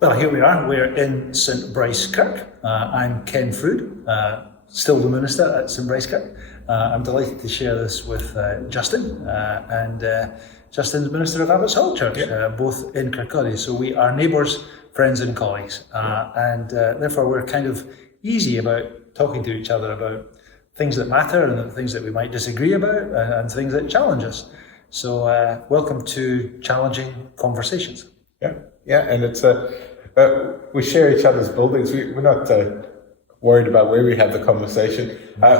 Well, here we are. We're in St Brice Kirk. I'm Ken Frood, still the minister at St Brice Kirk. I'm delighted to share this with Justin, and Justin's minister of Abbots Hall Church, both in Kirkcaldy. So we are neighbours, friends and colleagues, and therefore we're kind of easy about talking to each other about things that matter and things that we might disagree about and things that challenge us. So welcome to Challenging Conversations. Yeah, and it's we share each other's buildings. We're not worried about where we have the conversation.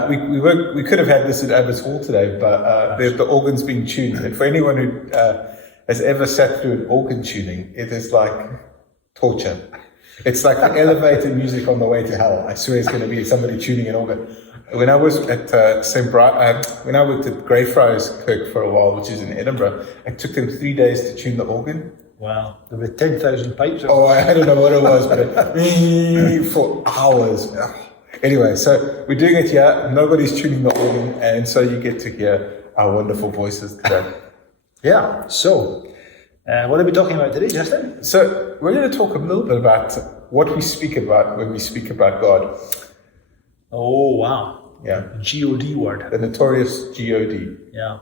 We could have had this at Abbots Hall today, but the organ's been tuned. And for anyone who has ever sat through an organ tuning, it is like torture. It's like the elevator music on the way to hell. I swear it's going to be somebody tuning an organ. When I was at when I worked at Greyfriars Kirk for a while, which is in Edinburgh, it took them 3 days to tune the organ. Wow, there were 10,000 pipes. Oh, I don't know what it was, but for hours. Anyway, so we're doing it here. Nobody's tuning the organ, and so you get to hear our wonderful voices today. Yeah, so what are we talking about today, Justin? So we're going to talk a little bit about what we speak about when we speak about God. Oh, wow. Yeah. G-O-D word. The notorious G-O-D. Yeah.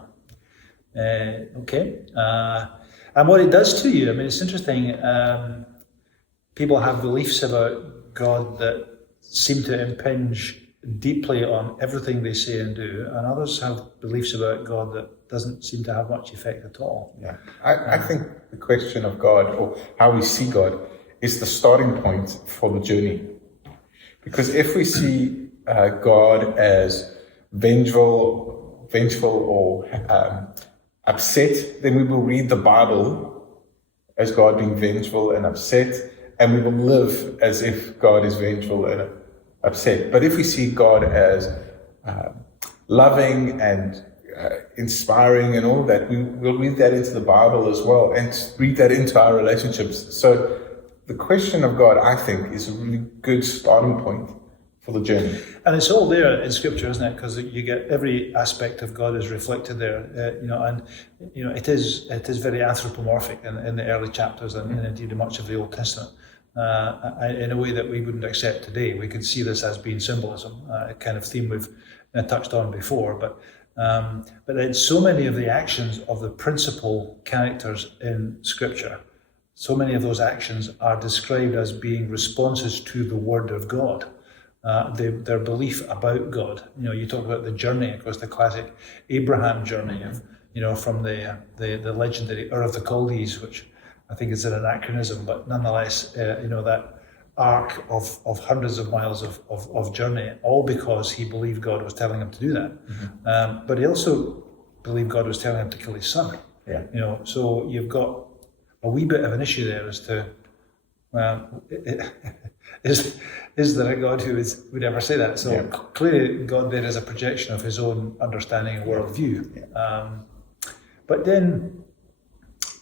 Okay. And what it does to you, I mean, it's interesting. People have beliefs about God that seem to impinge deeply on everything they say and do, and others have beliefs about God that doesn't seem to have much effect at all. Yeah, I think the question of God, or how we see God, is the starting point for the journey. Because if we see God as vengeful or upset, then we will read the Bible as God being vengeful and upset, and we will live as if God is vengeful and upset. But if we see God as loving and inspiring and all that, we will read that into the Bible as well and read that into our relationships. So the question of God, I think, is a really good starting point for the journey. And it's all there in Scripture, isn't it? Because you get every aspect of God is reflected there, and it is very anthropomorphic in the early chapters and indeed in much of the Old Testament, in a way that we wouldn't accept today. We could see this as being symbolism, a kind of theme we've touched on before, but then so many of the actions of the principal characters in Scripture, so many of those actions are described as being responses to the Word of God. Their belief about God. You talk about the journey, of course, the classic Abraham journey of, from the legendary Ur of the Chaldees, which I think is an anachronism, but nonetheless, that arc of hundreds of miles of journey, all because he believed God was telling him to do that. Mm-hmm. But he also believed God was telling him to kill his son. Yeah. So you've got a wee bit of an issue there as to, is there a God who would ever say that? So clearly God there is a projection of his own understanding and worldview. Yeah. But then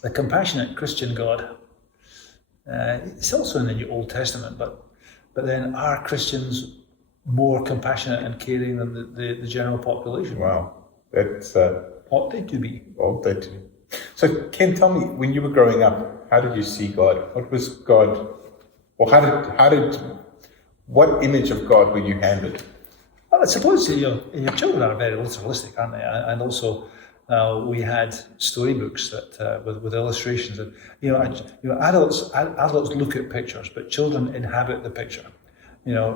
the compassionate Christian God, it's also in the New Old Testament, but then are Christians more compassionate and caring than the general population? Wow. That's ought they to be. Ought they to. So Ken, tell me, when you were growing up, how did you see God? What was God, or what image of God were you handed? Well, I suppose your children are very literalistic, aren't they? And also, we had storybooks that with illustrations, and adults look at pictures, but children inhabit the picture.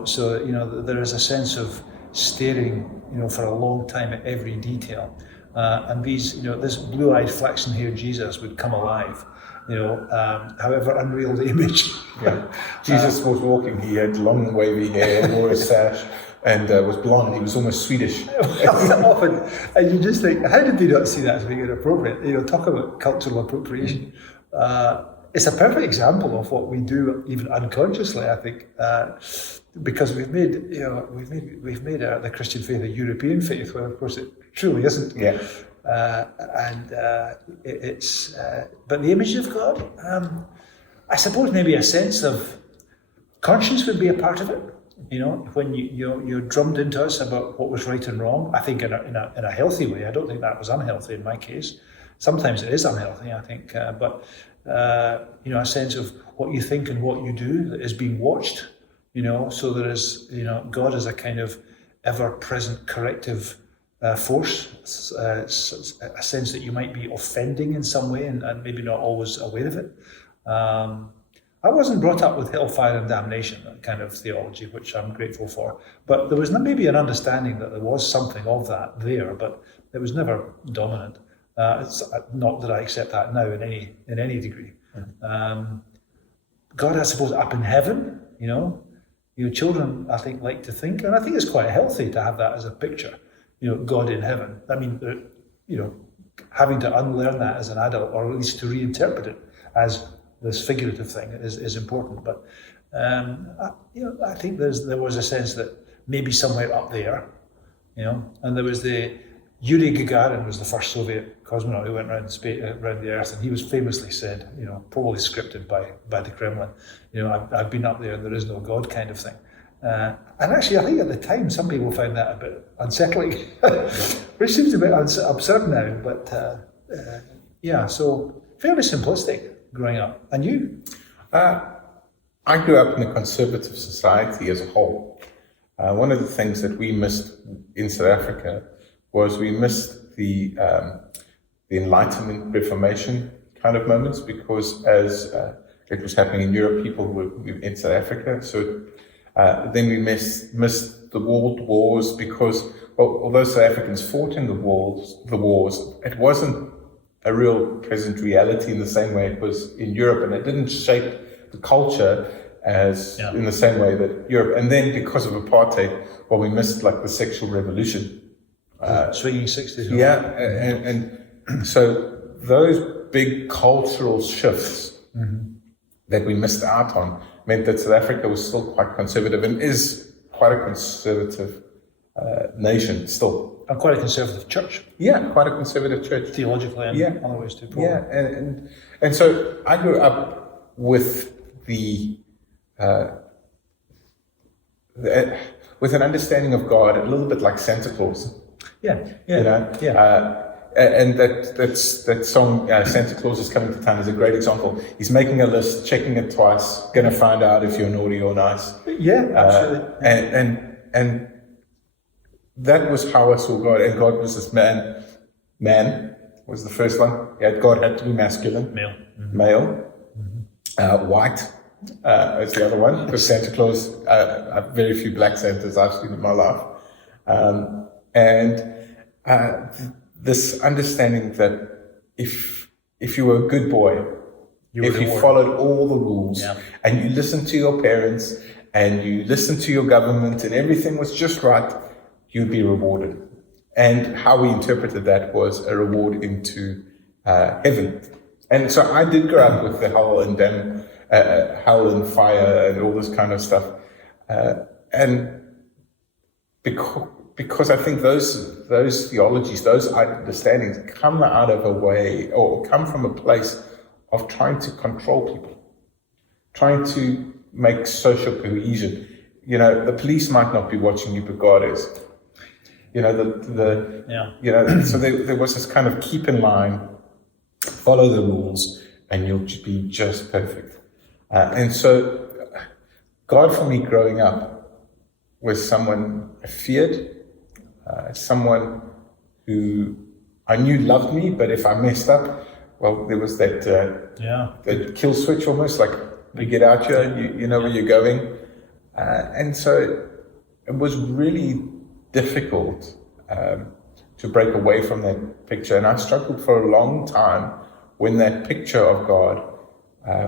So there is a sense of staring, for a long time at every detail, and these, this blue-eyed, flaxen-haired Jesus would come alive. However unreal the image. Yeah. Jesus was walking, he had long wavy hair, wore a sash, and was blonde. He was almost Swedish. Often, and you just think, how did they not see that as being inappropriate? Talk about cultural appropriation. It's a perfect example of what we do, even unconsciously, I think, because we've made the Christian faith a European faith, when of course it truly isn't. Yeah. But the image of God, I suppose maybe a sense of conscience would be a part of it. When you're drummed into us about what was right and wrong. I think in a healthy way. I don't think that was unhealthy in my case. sometimes it is unhealthy, I think, but a sense of what you think and what you do is being watched. So there is, God is a kind of ever-present corrective force, a sense that you might be offending in some way and maybe not always aware of it. I wasn't brought up with hellfire and damnation, that kind of theology, which I'm grateful for. But there was maybe an understanding that there was something of that there, but it was never dominant. It's not that I accept that now in any degree. God, I suppose, up in heaven, children, I think, like to think, and I think it's quite healthy to have that as a picture, God in heaven. I mean, having to unlearn that as an adult, or at least to reinterpret it as this figurative thing is important. But I think there was a sense that maybe somewhere up there, and there was Yuri Gagarin was the first Soviet cosmonaut who went around the Earth, and he was famously said, probably scripted by the Kremlin, I've been up there and there is no God, kind of thing. And actually, I think at the time some people found that a bit unsettling, which seems a bit absurd now. But so fairly simplistic growing up. And you? I grew up in a conservative society as a whole. One of the things that we missed in South Africa was we missed the Enlightenment, Reformation kind of moments, because as it was happening in Europe, people were in South Africa. So then we missed the world wars, because although South Africans fought in the wars, it wasn't a real present reality in the same way it was in Europe, and it didn't shape the culture as in the same way that Europe. And then because of apartheid, we missed like the sexual revolution. Swinging 60s. Yeah, and so those big cultural shifts that we missed out on meant that South Africa was still quite conservative, and is quite a conservative nation still. And quite a conservative church. Yeah, quite a conservative church. Theologically and other ways too. Probably. Yeah, and so I grew up with with an understanding of God a little bit like Santa Claus. And that song, Santa Claus is Coming to Town, is a great example. He's making a list, checking it twice, going to find out if you're naughty or nice. Yeah, absolutely. And that was how I saw God. And God was this man. Man was the first one. God had to be masculine. Male. White is the other one. Because Santa Claus, very few black Santas I've seen in my life. This understanding that if you were a good boy, if you followed all the rules, and you listened to your parents, and you listened to your government, and everything was just right, you'd be rewarded. And how we interpreted that was a reward into heaven. And so I did grow up with the hell and fire and all this kind of stuff. And because I think those theologies, those understandings come out of a way, or come from a place of trying to control people, trying to make social cohesion. The police might not be watching you, but God is. So there was this kind of keep in line, follow the rules, and you'll be just perfect. And so God for me growing up was someone I feared, someone who I knew loved me, but if I messed up, there was that kill switch almost, like, you get out here, you know where you're going. And so it was really difficult to break away from that picture. And I struggled for a long time when that picture of God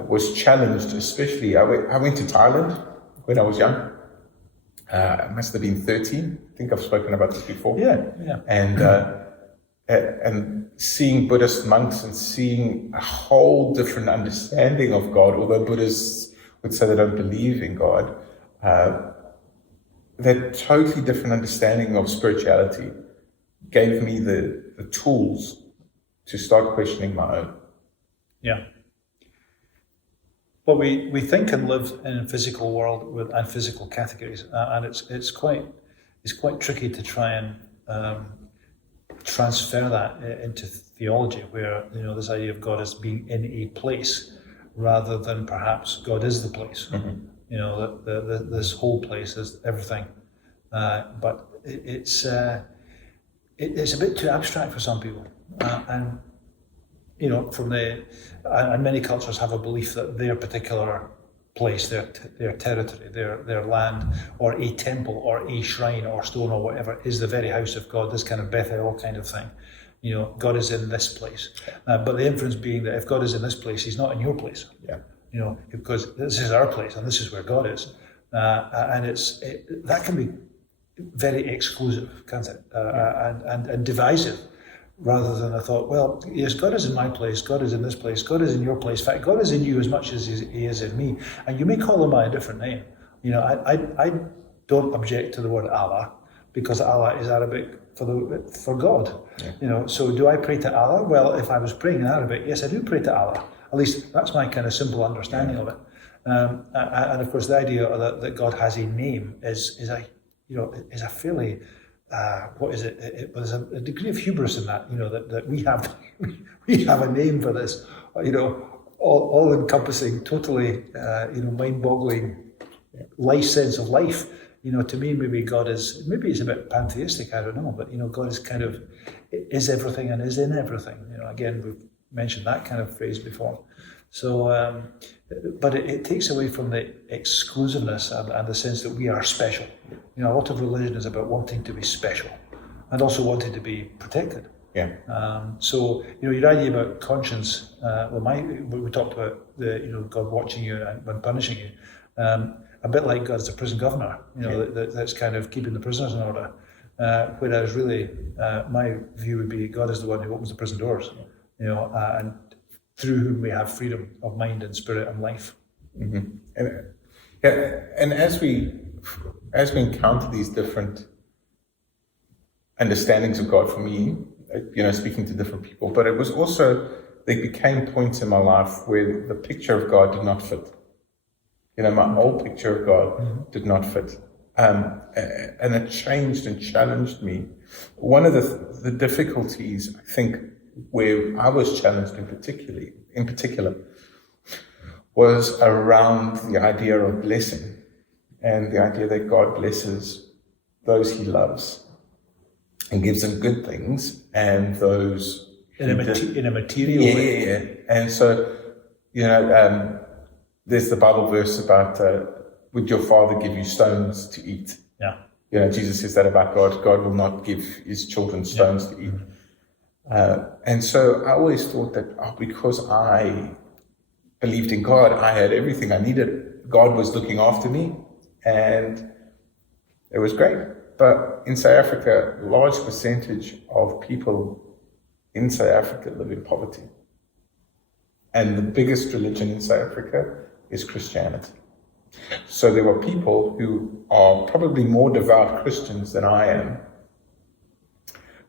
was challenged, especially. I went to Thailand when I was young. I must have been 13. I think I've spoken about this before. And seeing Buddhist monks and seeing a whole different understanding of God, although Buddhists would say they don't believe in God, that totally different understanding of spirituality gave me the tools to start questioning my own. Yeah. But we think and live in a physical world and physical categories, and it's quite tricky to try and transfer that into theology, where this idea of God as being in a place rather than perhaps God is the place. This whole place is everything, but it's a bit too abstract for some people, and and many cultures have a belief that their particular place, their territory, their land, or a temple, or a shrine, or stone, or whatever, is the very house of God. This kind of Bethel kind of thing. God is in this place, but the inference being that if God is in this place, He's not in your place. Yeah. Because this is our place and this is where God is, and that can be very exclusive, can't it? And divisive, rather than a thought. Well, yes, God is in my place. God is in this place. God is in your place. In fact, God is in you as much as He is in me. And you may call Him by a different name. I don't object to the word Allah, because Allah is Arabic for God. Yeah. So do I pray to Allah? Well, if I was praying in Arabic, yes, I do pray to Allah. At least that's my kind of simple understanding of it. And of course, the idea that God has a name is a fairly there's a degree of hubris in that. That we have a name for this. All encompassing, totally mind-boggling life sense of life. To me, maybe it's a bit pantheistic, I don't know, but God is kind of is everything and is in everything. Again, we've mentioned that kind of phrase before. So, but it takes away from the exclusiveness and the sense that we are special. A lot of religion is about wanting to be special and also wanting to be protected. Yeah. So, your idea about conscience, we talked about God watching you and when punishing you. A bit like God as a prison governor, that's kind of keeping the prisoners in order. Whereas really, my view would be God is the one who opens the prison doors, and through whom we have freedom of mind and spirit and life. Mm-hmm. And as we encounter these different understandings of God, for me, speaking to different people, but it was also, there became points in my life where the picture of God did not fit. My old picture of God did not fit. And it changed and challenged me. One of the difficulties, I think, where I was challenged in particular, was around the idea of blessing and the idea that God blesses those He loves and gives them good things, and those in a material way. Yeah. And so, there's the Bible verse about would your Father give you stones to eat? Yeah. Jesus says that about God. God will not give His children stones to eat. And so I always thought that because I believed in God, I had everything I needed. God was looking after me, and it was great. But in South Africa, a large percentage of people in South Africa live in poverty. And the biggest religion in South Africa is Christianity. So there were people who are probably more devout Christians than I am,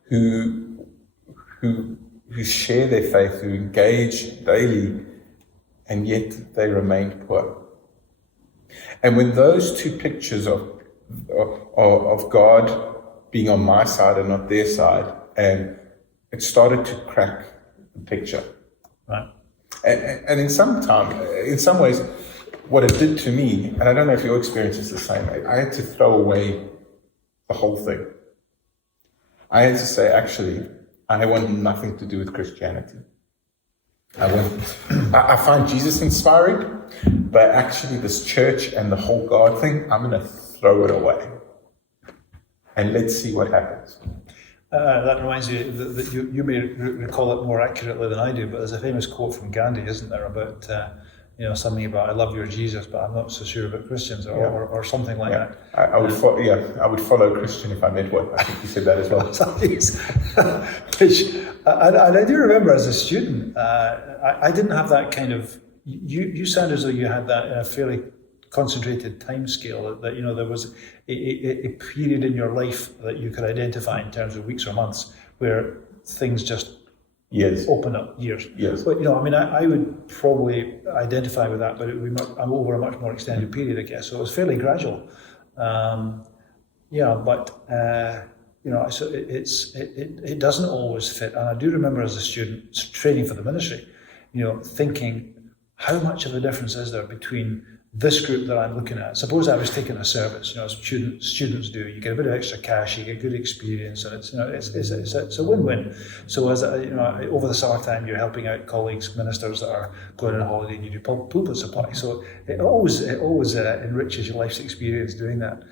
who share their faith, who engage daily, and yet they remained poor. And when those two pictures of God being on my side and not their side, and it started to crack the picture. Right. And in some ways, what it did to me, and I don't know if your experience is the same, I had to throw away the whole thing. I had to say, actually, I want nothing to do with Christianity. I find Jesus inspiring, but actually this church and the whole God thing, I'm going to throw it away. And let's see what happens. That reminds me that you may recall it more accurately than I do, but there's a famous quote from Gandhi, isn't there, about something about "I love your Jesus, but I'm not so sure about Christians," or something like that. I would follow a Christian if I met one. I think you said that as well. Which I do remember as a student, I didn't have that kind of. You sound as though you had that in a fairly concentrated time scale, that there was a period in your life that you could identify in terms of weeks or months where things just open up. Years. But I would probably identify with that, but it would be over a much more extended period, I guess. So it was fairly gradual. But so it doesn't always fit. And I do remember as a student training for the ministry, thinking, how much of a difference is there between this group that I'm looking at? Suppose I was taking a service, as students do. You get a bit of extra cash, you get good experience, and it's a win-win. So as over the summertime, you're helping out colleagues, ministers that are going on holiday, and you do pulpit supply. So it always enriches your life's experience doing that.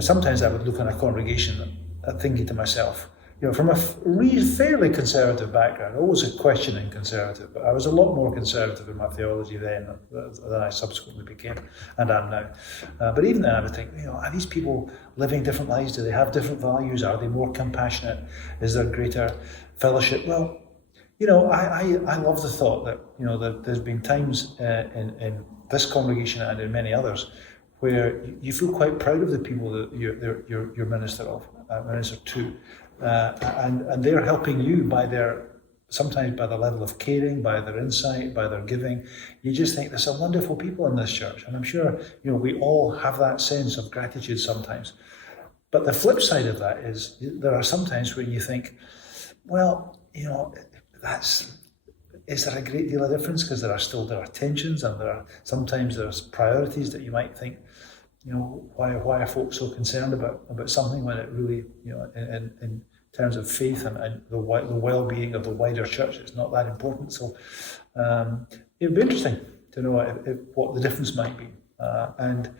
Sometimes I would look on a congregation thinking to myself, from a fairly conservative background, always a questioning conservative, but I was a lot more conservative in my theology then than I subsequently became, and am now. But even then I would think, are these people living different lives? Do they have different values? Are they more compassionate? Is there greater fellowship? Well, I love the thought that, that there's been times in this congregation and in many others where you feel quite proud of the people that you're minister to. And they're helping you sometimes by the level of caring, by their insight, by their giving. You just think there's some wonderful people in this church. And I'm sure, we all have that sense of gratitude sometimes. But the flip side of that is there are some times where you think, well, is there a great deal of difference? Because there are tensions, and sometimes there's priorities that you might think, why are folks so concerned about something when it really, in terms of faith and the well-being of the wider church, it's not that important. So it would be interesting to know what the difference might be. And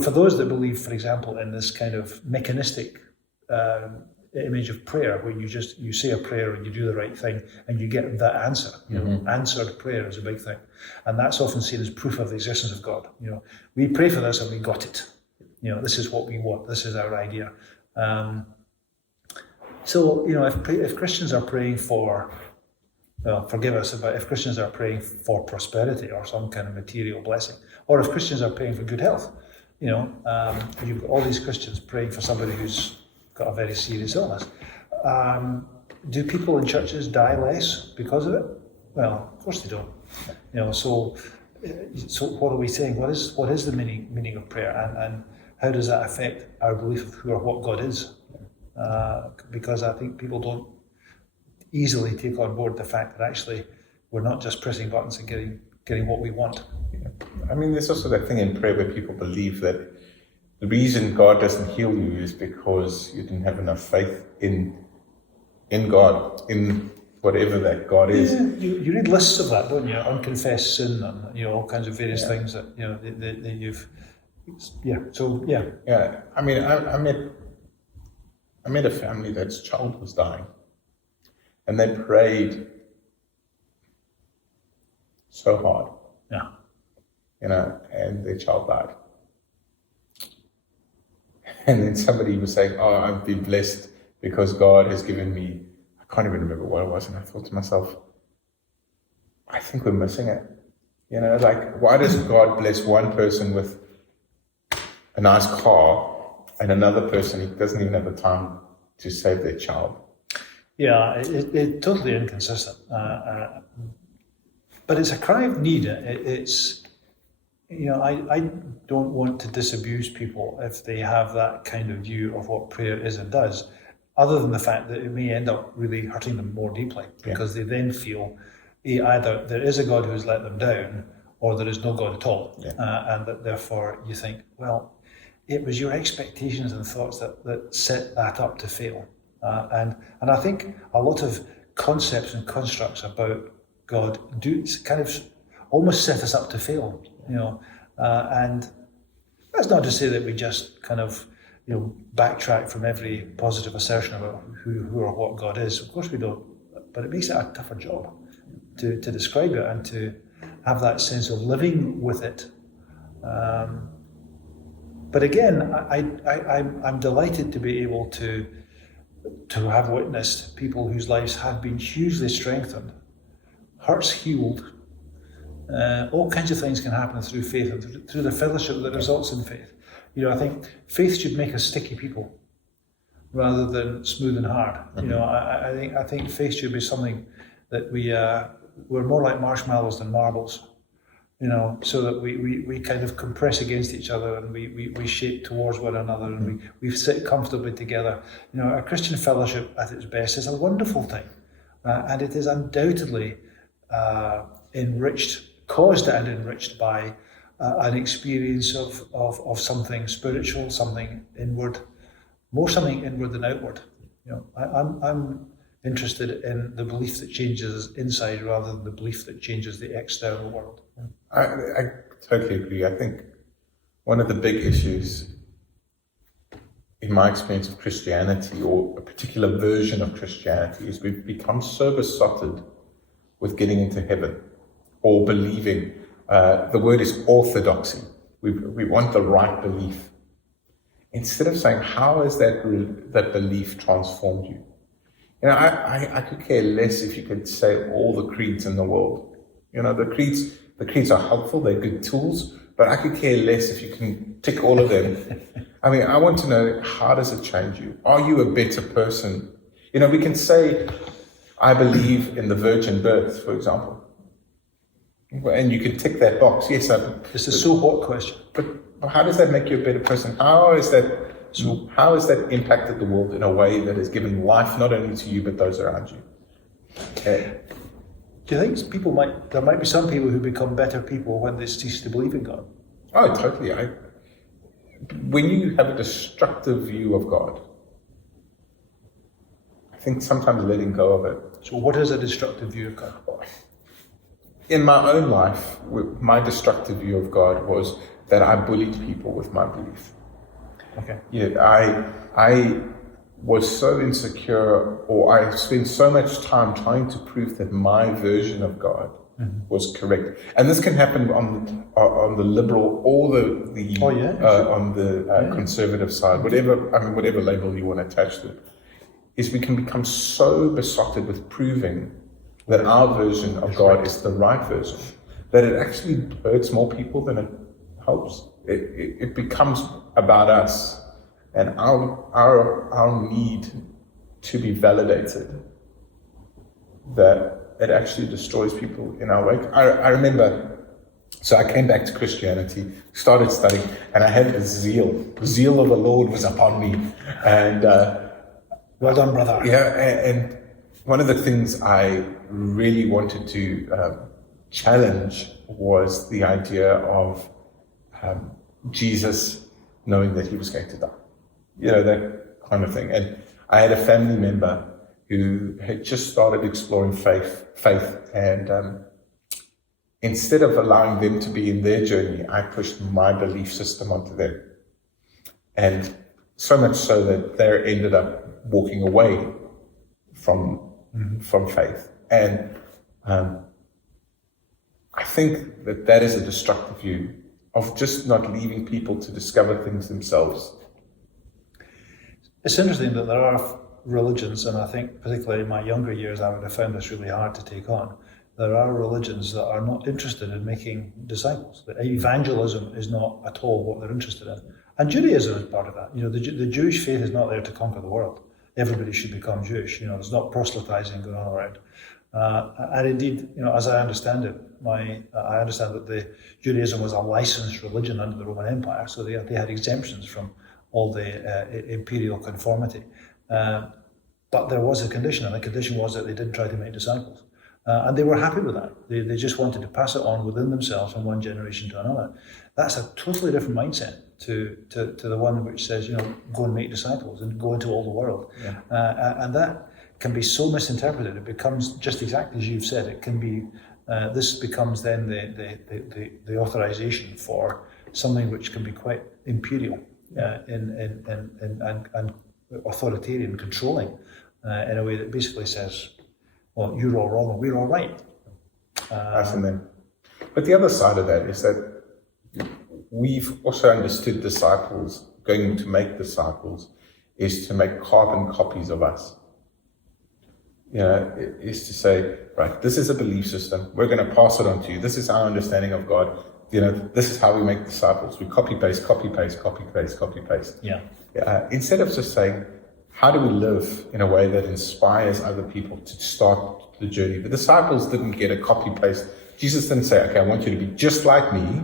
for those that believe, for example, in this kind of mechanistic image of prayer, where you say a prayer and you do the right thing and you get that answer. Answered prayer is a big thing, and that's often seen as proof of the existence of God. We pray for this and we got it. This is what we want. This is our idea. So if Christians are praying for, forgive us, but if Christians are praying for prosperity or some kind of material blessing, or if Christians are praying for good health, you've got all these Christians praying for somebody who's got a very serious illness. Do people in churches die less because of it? Well, of course they don't. So what are we saying? What is the meaning of prayer, and how does that affect our belief of who or what God is? Because I think people don't easily take on board the fact that actually we're not just pressing buttons and getting what we want. I mean, there's also that thing in prayer where people believe that the reason God doesn't heal you is because you didn't have enough faith in God, in whatever that God is. Yeah, you read lists of that, don't you? Unconfessed sin, and all kinds of various things that that you've. Yeah. So yeah. Yeah. I mean, I met a family that's child was dying, and they prayed so hard. Yeah. And their child died. And then somebody was saying, I've been blessed because God has given me, I can't even remember what it was. And I thought to myself, I think we're missing it. Why does God bless one person with a nice car and another person who doesn't even have the time to save their child? Yeah, it's totally inconsistent. But it's a cry of need. It's I don't want to disabuse people if they have that kind of view of what prayer is and does, other than the fact that it may end up really hurting them more deeply, because they then feel either there is a God who has let them down, or there is no God at all. And that therefore you think, well, it was your expectations and thoughts that set that up to fail. And I think a lot of concepts and constructs about God do kind of almost set us up to fail. And that's not to say that we just kind of, backtrack from every positive assertion about who or what God is. Of course we don't, but it makes it a tougher job to describe it and to have that sense of living with it. But again, I'm delighted to be able to have witnessed people whose lives have been hugely strengthened, hearts healed. All kinds of things can happen through faith and through the fellowship that results in faith. I think faith should make us sticky people rather than smooth and hard. I think faith should be something that we're more like marshmallows than marbles. so that we kind of compress against each other and we shape towards one another and we sit comfortably together. A Christian fellowship at its best is a wonderful thing, and it is undoubtedly caused and enriched by an experience of something spiritual, something inward, more something inward than outward. I'm interested in the belief that changes inside rather than the belief that changes the external world. I totally agree. I think one of the big issues in my experience of Christianity, or a particular version of Christianity, is we've become so besotted with getting into heaven or believing. The word is orthodoxy. We want the right belief. Instead of saying, how has that belief transformed you? I could care less if you could say all the creeds in the world. The creeds are helpful, they're good tools, but I could care less if you can tick all of them. I want to know, how does it change you? Are you a better person? We can say, I believe in the virgin birth, for example. And you can tick that box. Yes, it's a so what question. But how does that make you a better person? How has that impacted the world in a way that has given life not only to you but those around you? Do you think there might be some people who become better people when they cease to believe in God? Oh, totally. When you have a destructive view of God, I think sometimes letting go of it. So what is a destructive view of God? In my own life, my destructive view of God was that I bullied people with my belief. Okay. I was so insecure, or I spent so much time trying to prove that my version of God was correct. And this can happen on the liberal or on the conservative side, whatever label you want to attach to it. Is we can become so besotted with proving that our version of God is the right version, that it actually hurts more people than it helps. It becomes about us and our need to be validated, that it actually destroys people in our wake. I remember, so I came back to Christianity, started studying, and I had a zeal. The zeal of the Lord was upon me. And well done, brother. Yeah, and one of the things I really wanted to challenge was the idea of Jesus knowing that he was going to die. That kind of thing. And I had a family member who had just started exploring faith, and instead of allowing them to be in their journey, I pushed my belief system onto them. And so much so that they ended up walking away from faith. And I think that is a destructive view of just not leaving people to discover things themselves. It's interesting that there are religions, and I think particularly in my younger years I would have found this really hard to take on. There are religions that are not interested in making disciples. That evangelism is not at all what they're interested in. And Judaism is part of that. The Jewish faith is not there to conquer the world. Everybody should become Jewish. There's not proselytizing going on around. And indeed, as I understand it, I understand that the Judaism was a licensed religion under the Roman Empire, so they had exemptions from all the imperial conformity. But there was a condition, and the condition was that they didn't try to make disciples. And they were happy with that. They just wanted to pass it on within themselves from one generation to another. That's a totally different mindset to the one which says, go and make disciples and go into all the world. Yeah. And that can be so misinterpreted. It becomes just exactly as you've said. It can be, this becomes then the authorization for something which can be quite imperial and authoritarian, controlling in a way that basically says, well, you're all wrong and we're all right. But the other side of that is that we've also understood disciples, going to make disciples, is to make carbon copies of us. Is to say, right, this is a belief system, we're going to pass it on to you. This is our understanding of God. This is how we make disciples. We copy paste, copy paste, copy paste, copy paste. Yeah. Instead of just saying, how do we live in a way that inspires other people to start the journey? The disciples didn't get a copy paste Jesus didn't say, okay, I want you to be just like me,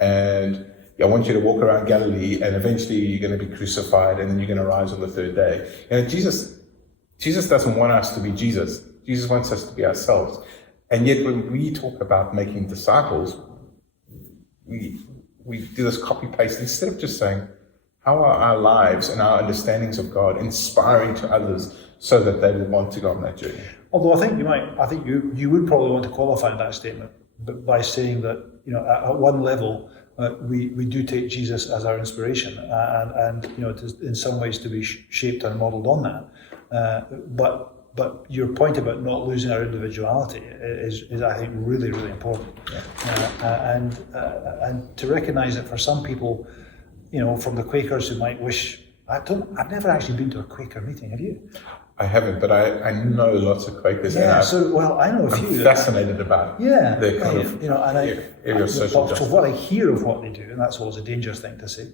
and I want you to walk around Galilee, and eventually you're going to be crucified, and then you're going to rise on the third day. Jesus doesn't want us to be Jesus. Jesus wants us to be ourselves. And yet when we talk about making disciples, we do this copy-paste instead of just saying, how are our lives and our understandings of God inspiring to others so that they will want to go on that journey? Although I think you would probably want to qualify that statement by saying that, at one level, we do take Jesus as our inspiration, and it is in some ways to be shaped and modelled on that. But your point about not losing our individuality is I think really, really important. Yeah. And to recognise that for some people, from the Quakers who might wish, I've never actually been to a Quaker meeting, have you? I haven't, but I know lots of Quakers. Yeah, I know a few. I'm fascinated about the kind of area of social justice. So what I hear of what they do, and that's always a dangerous thing to say,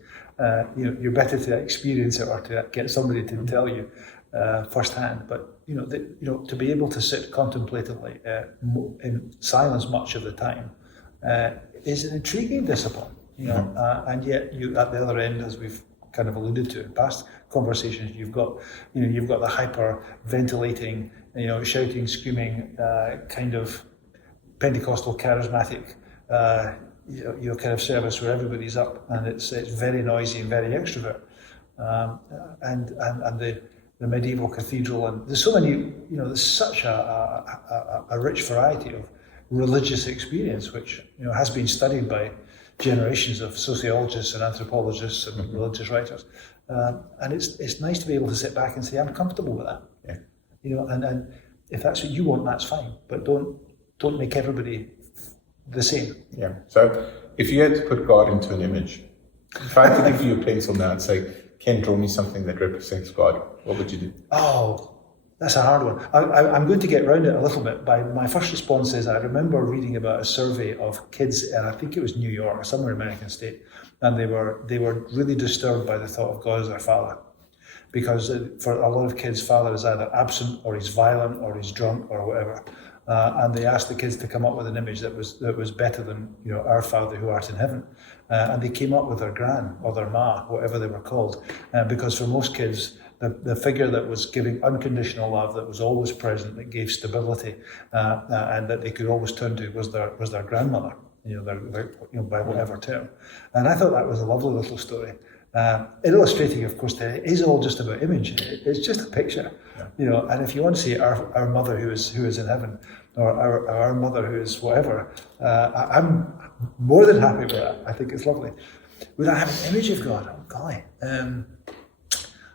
you're better to experience it or to get somebody to tell you firsthand. But to be able to sit contemplatively in silence much of the time is an intriguing discipline. And yet you at the other end, as we've kind of alluded to in past conversations, you've got the hyper ventilating, shouting, screaming, kind of Pentecostal charismatic, kind of service where everybody's up and it's very noisy and very extrovert, and the medieval cathedral, and there's so many, there's such a rich variety of religious experience which has been studied by generations of sociologists and anthropologists and religious writers, and it's nice to be able to sit back and say, I'm comfortable with that. Yeah. And if that's what you want, that's fine, but don't make everybody the same. Yeah. So if you had to put God into an image, if I had to give you a pencil now and say, Ken, draw me something that represents God, what would you do? Oh, that's a hard one. I'm going to get around it a little bit. My first response is I remember reading about a survey of kids, and I think it was New York or somewhere American state, and they were really disturbed by the thought of God as their father, because for a lot of kids, father is either absent or he's violent or he's drunk or whatever, and they asked the kids to come up with an image that was better than our Father who art in heaven, and they came up with their gran or their ma, whatever they were called, because for most kids, the figure that was giving unconditional love, that was always present, that gave stability, and that they could always turn to was their grandmother, by whatever term. And I thought that was a lovely little story. Illustrating, of course, that it is all just about image. It's just a picture, And if you want to see our mother who is in heaven, or our mother who is whatever, I'm more than happy with that. I think it's lovely. Would I have an image of God? Oh, golly.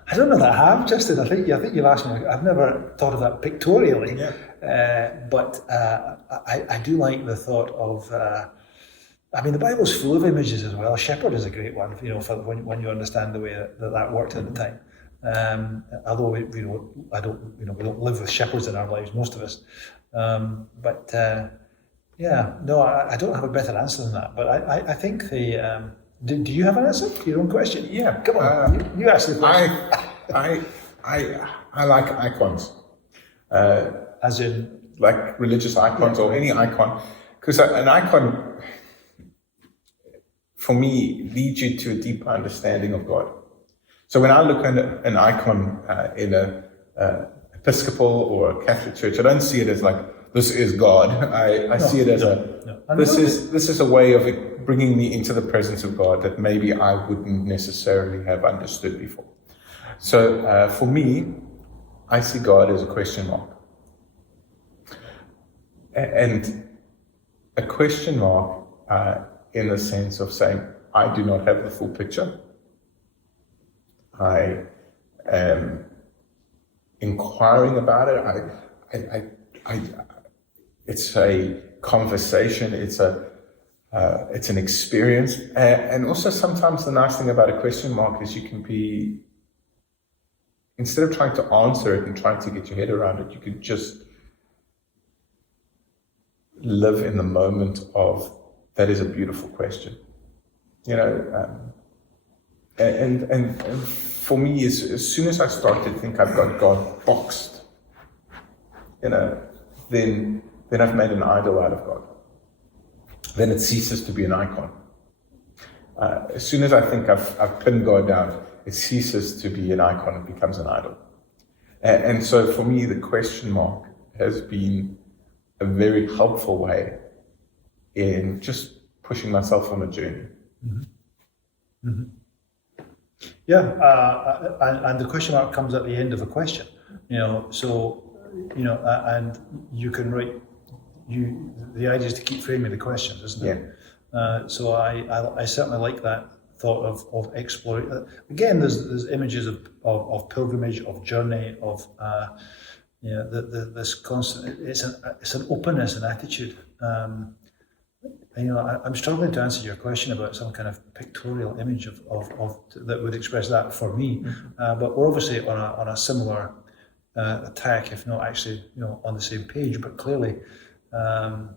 I don't know that I have, Justin. I think you've asked me. I've never thought of that pictorially, but I do like the thought of. The Bible's full of images as well. A shepherd is a great one, for when you understand the way that worked at the time. Although we don't live with shepherds in our lives, most of us. I don't have a better answer than that. But I think the. Do you have an answer to your own question? Yeah. Come on, you ask the question. I like icons. As in? Like religious icons or any icon. Because an icon, for me, leads you to a deeper understanding of God. So when I look at an icon in a Episcopal or a Catholic church, I don't see it as like, this is God. I see it as this is a way of it bringing me into the presence of God that maybe I wouldn't necessarily have understood before. So for me, I see God as a question mark. And a question mark in the sense of saying, I do not have the full picture. I am inquiring about it. It's a conversation. It's an experience. And also sometimes the nice thing about a question mark is you can be, instead of trying to answer it and trying to get your head around it, you can just live in the moment of, that is a beautiful question. And for me, as soon as I start to think I've got God boxed, then I've made an idol out of God. then it ceases to be an icon. As soon as I think I've pinned God down, it ceases to be an icon, it becomes an idol. And so for me, the question mark has been a very helpful way in just pushing myself on a journey. Mm-hmm. Mm-hmm. Yeah, and the question mark comes at the end of a question, so, and you can write, the idea is to keep framing the questions, isn't it? Yeah. So I certainly like that thought of exploring. Again, there's images of pilgrimage, of journey, of this constant. It's an openness and attitude. I'm struggling to answer your question about some kind of pictorial image of that would express that for me. Mm-hmm. But we're obviously on a similar attack, if not actually on the same page. But clearly. I'm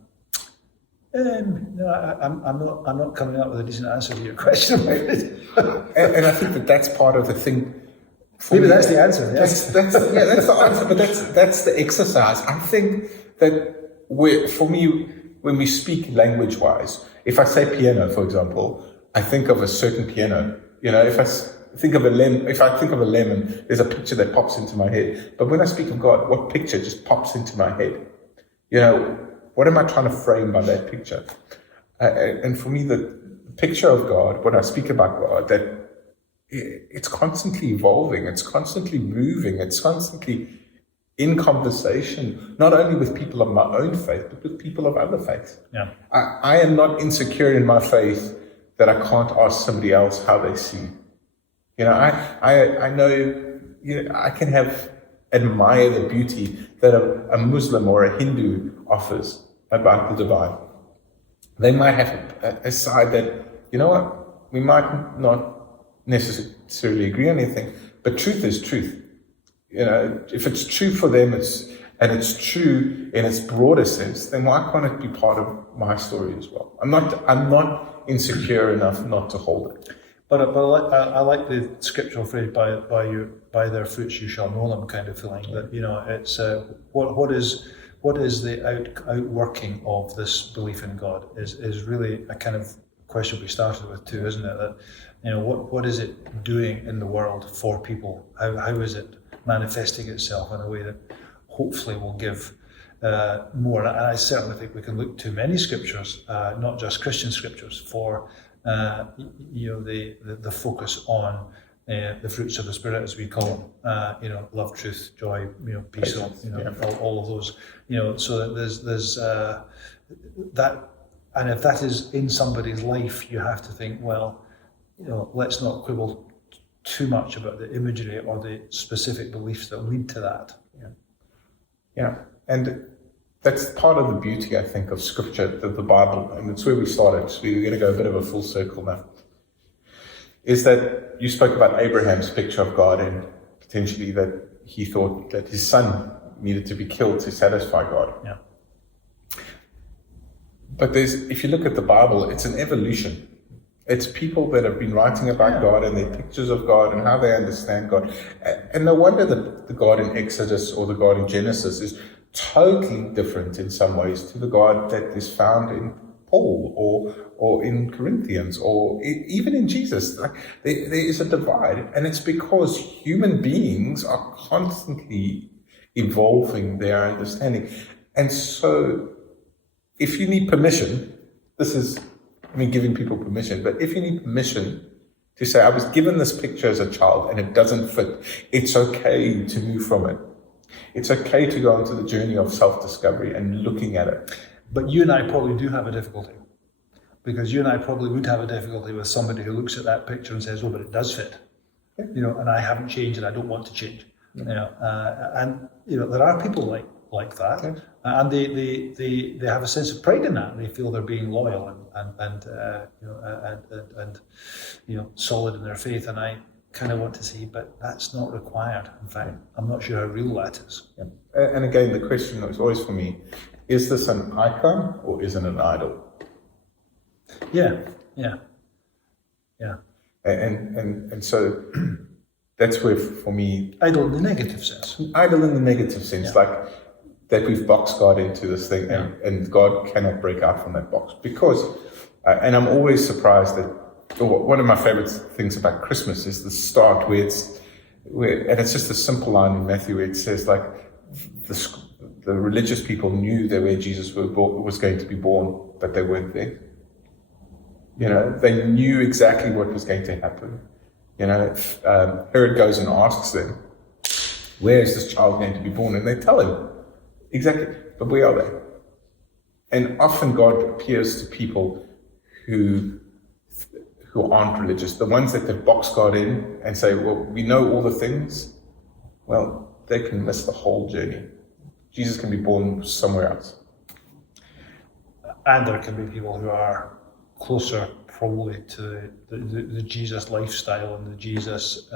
not coming up with a decent answer to your question. and I think that's part of the thing. Maybe that's the answer. Yes. That's the answer. But that's the exercise. I think that when we speak language-wise, if I say piano, for example, I think of a certain piano. If I think of a lemon, there's a picture that pops into my head. But when I speak of God, what picture just pops into my head? What am I trying to frame by that picture? And for me, the picture of God, when I speak about God, that it's constantly evolving, it's constantly moving, it's constantly in conversation, not only with people of my own faith, but with people of other faiths. Yeah. I am not insecure in my faith that I can't ask somebody else how they see. I know, I can admire the beauty that a Muslim or a Hindu offers about the divine. They might have a side that, we might not necessarily agree on anything, but truth is truth. If it's true for them, it's true in its broader sense, then why can't it be part of my story as well? I'm not insecure enough not to hold it. But I like the scriptural phrase, by their fruits you shall know them, kind of feeling that it's what is the outworking of this belief in God is really a kind of question we started with too, isn't it? That what is it doing in the world for people? How is it manifesting itself in a way that hopefully will give more? And I certainly think we can look to many scriptures, not just Christian scriptures, for the focus on the fruits of the Spirit, as we call them, love, truth, joy, peace, all of those, so that there's that, and if that is in somebody's life, you have to think, well, let's not quibble too much about the imagery or the specific beliefs that lead to that. Yeah, and that's part of the beauty, I think, of Scripture, the Bible, and it's where we started. So we're going to go a bit of a full circle now. Is that you spoke about Abraham's picture of God and potentially that he thought that his son needed to be killed to satisfy God. Yeah. But if you look at the Bible, it's an evolution. It's people that have been writing about God and their pictures of God and how they understand God. And no wonder that the God in Exodus or the God in Genesis is totally different in some ways to the God that is found in Paul or in Corinthians or even in Jesus. Like there is a divide, and it's because human beings are constantly evolving their understanding. And so if you need permission, this is me giving people permission, but if you need permission to say, I was given this picture as a child and it doesn't fit, it's okay to move from it. It's okay to go into the journey of self-discovery and looking at it. But you and I probably do have a difficulty, because you and I probably would have a difficulty with somebody who looks at that picture and says, oh, but it does fit, and I haven't changed and I don't want to change. And there are people like that, and they have a sense of pride in that. They feel they're being loyal and solid in their faith. And I kind of want to say, but that's not required. In fact, I'm not sure how real that is. Yeah. And again, the question is always for me: is this an icon or is it an idol? Yeah. And so that's where, for me, idol in the negative sense. Idol in the negative sense, like that we've boxed God into this thing, and God cannot break out from that box. Because, and I'm always surprised that, one of my favorite things about Christmas is the start and it's just a simple line in Matthew where it says, like, the religious people knew that where Jesus was going to be born, but they weren't there. You know, they knew exactly what was going to happen. You know, Herod goes and asks them, where is this child going to be born? And they tell him exactly, but where are they? And often God appears to people who aren't religious, the ones that they've boxed God in and say, well, we know all the things. Well, they can miss the whole journey. Jesus can be born somewhere else. And there can be people who are closer probably to the Jesus lifestyle and the Jesus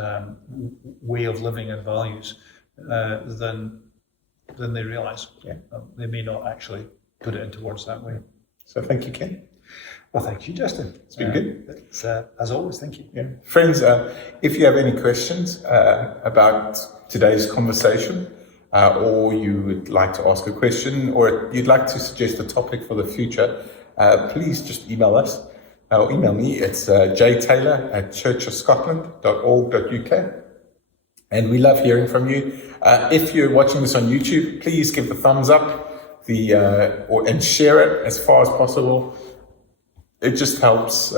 way of living and values than they realise. Yeah. They may not actually put it into words that way. So thank you, Ken. Well, thank you, Justin. It's been good. It's, as always, thank you. Yeah. Friends, if you have any questions about today's conversation, or you would like to ask a question, or you'd like to suggest a topic for the future, please just email us. Or email me. It's jtaylor@churchofscotland.org.uk. And we love hearing from you. If you're watching this on YouTube, please give the thumbs up and share it as far as possible. It just helps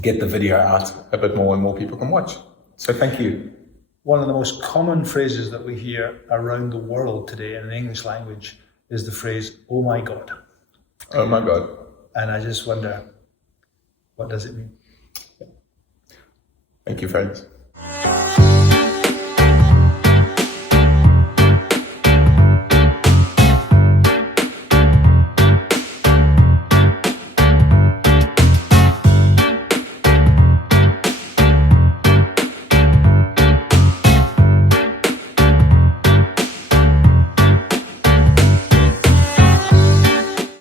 get the video out a bit more and more people can watch. So thank you. One of the most common phrases that we hear around the world today in the English language is the phrase, "Oh my God." Oh my God. And I just wonder, what does it mean? Thank you, friends.